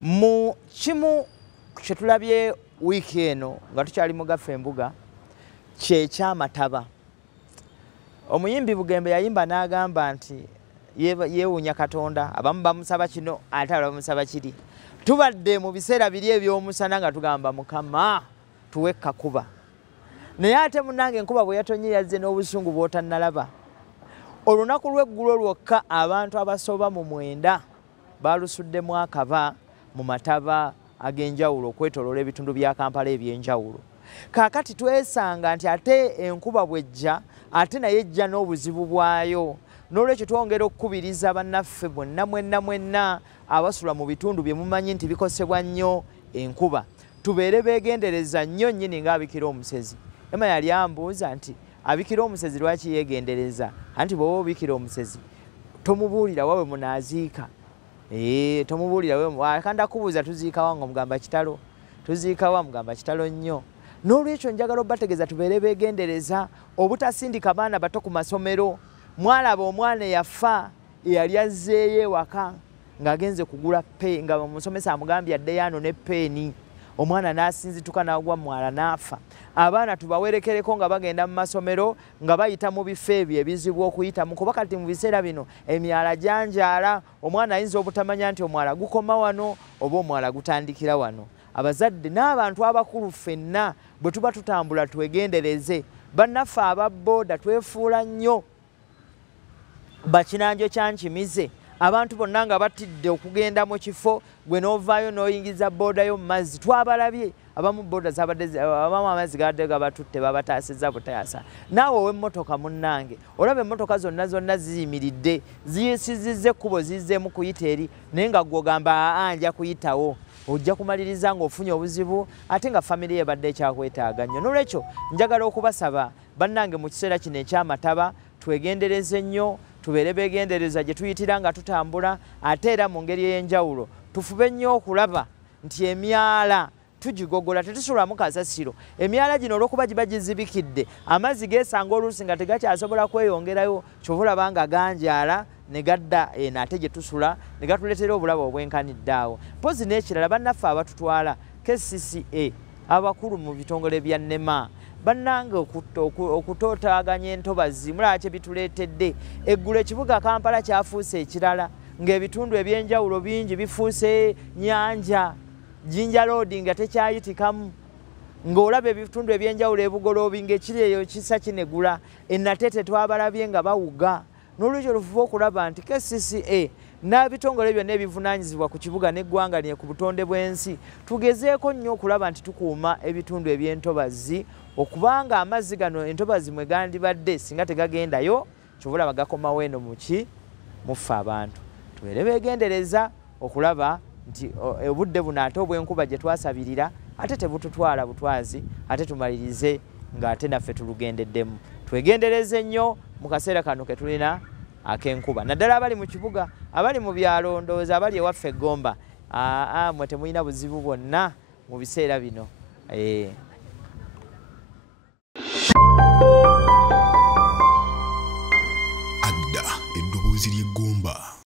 Mu kimu kyetulabye wiiki eno nga tukyali mu Gaffe Embuga kye ky'amataba. Omuyimbi Bugembe yayimba n'agamba nti yeewuunya Katonda, abamu bamusaba kino ate abalala bamusaba kiri. Tubadde mu biseera biri eby'omusana nga tugamba Mukama tuwe kakuba. Naye ate munnange enkuba bwe yatonye yazze n'obusungu bw'otannalaba. Olunaku lw'eggulo lwokka abantu abasoba mu 9 baalusuddemu akaba mu mataba ag'enjawulo okwetooloola ebitundu bya Kampala eby'enjawulo. Kaakati twesanga nti ate enkuba bw'ejja ate naye ejja n'obuzibu bwayo. N'olwekyo twongera okukubiriza bannaffe bonna mwenna abasula mu bitundu bye mumanyi nti bikosebwa nnyo enkuba. Tubeere beegendereza nnyo nnyini ng'abikira omusezi. Emma yali ambuuza nti abikira omusezi lwaki yeegendereza? Anti bw'oba obikira omusezi tomubuulira wawe munaaziika. Tomubuulira we kanda kubuuza tuziika wa ng'omugamba kitalo. Tuziika wa mugamba kitalo nnyo. N'olwekyo njagala obbategeeza tubeere beegendereza obutasindika baana bato ku masomero. Mwalaba omwana eyafa eyali azzeeyo ewaka ng'agenze kugula nga omusomesa amugambye addeyo ano ne peeni. Omwana n'asinzituka n'agwa mwala n'afa. Abaana tubawerekereko nga bagenda mu masomero nga bayita mu bifo ebyo ebizibu okuyitamu, kuba kati mu biseera bino emyala gyanjaala, omwana ayinza obutamanya nti omwala gukoma wano oba omwala gutandikira wano. Abazadde n'abantu abakulu ffenna bwe tuba tutambula twegendereze. Bannaffe aba booda twefuula nnyo bakinanjo kyankimize. Abantu bonna nga batidde okugenda mu kifo gwe n'ovaayo n'oyingiza booda yo mu mazzi. Twabalabye abamu booda abamu amazzi gabadde gabatutte babataasizza butaasa. Naawe ow'emmotoka munnange olaba emmotoka zonna ziyimiridde ziyisizizza ekkubo zizzeemu kuyita eri naye nga gw'ogamba nja kuyitawo. Ojja kumaliriza ng'ofunye obuzibu ate nga famire ebadde ekyakwetaaga nnyo. N'olwekyo njagala okubasaba bannange mu kiseera kino eky'amataba twegendereze nnyo, tubeere beegendereza gye tuyitira nga tutambula, ate era mu ngeri ey'enjawulo tufube nnyo okulaba nti emyala tugigogola, tetusulamu kasasiro. Emyala gino olw'okuba giba gizibikidde amazzi geesanga oluusi nga tegakyasobola kweyongerayo, kyova olaba nga ganjaala ne gadda eno ate gye tusula ne gatuleetera obulabe obwenkanidde awo. Mpozi n'ekirala bannaffe abatutwala KCCA abakulu mu bitongole bya NEMA bannange okutootaaganya entobazi mulaba kye bituleetedde. Eggulo ekibuga Kampala kyafuuse ekirala ng'ebitundu eby'enjawulo bingi bifuuse nnyanja. Jinja Road nga tekyayitikamu, ng'olaba ebitundu eby'enjawulo ebugoloobi ng'ekiri eyo kisa kinegula, Ennateete twabalabye nga bawuga. N'olwekyo lufuba okulaba nti KCCA n'ebitongole byonna ebivunaanyizibwa ku kibuga n'eggwanga lye ku butonde bw'ensi tugezeeko nnyo okulaba nti tukuuma ebitundu eby'entobazi, okubanga amazzi gano entobazi mwe gandibadde singa tegagendayo kyova olaba gakomawo eno muffe abantu. Tubeere beegendereza okulaba nti obudde buno ate obw'enkuba gye twasabirira ate tebututwala butwazi, ate tumalirize ng'ate naffe tulugendeddemu. Twegendereze nnyo mu kaseera kano ke tulina ak'enkuba. Naddala abali mu kibuga, abali mu byalo, ndowooza abali ewaffe Gomba, mwe temulina buzibu bwonna mu biseera bino. Adda eddoboozi ly'eggomba.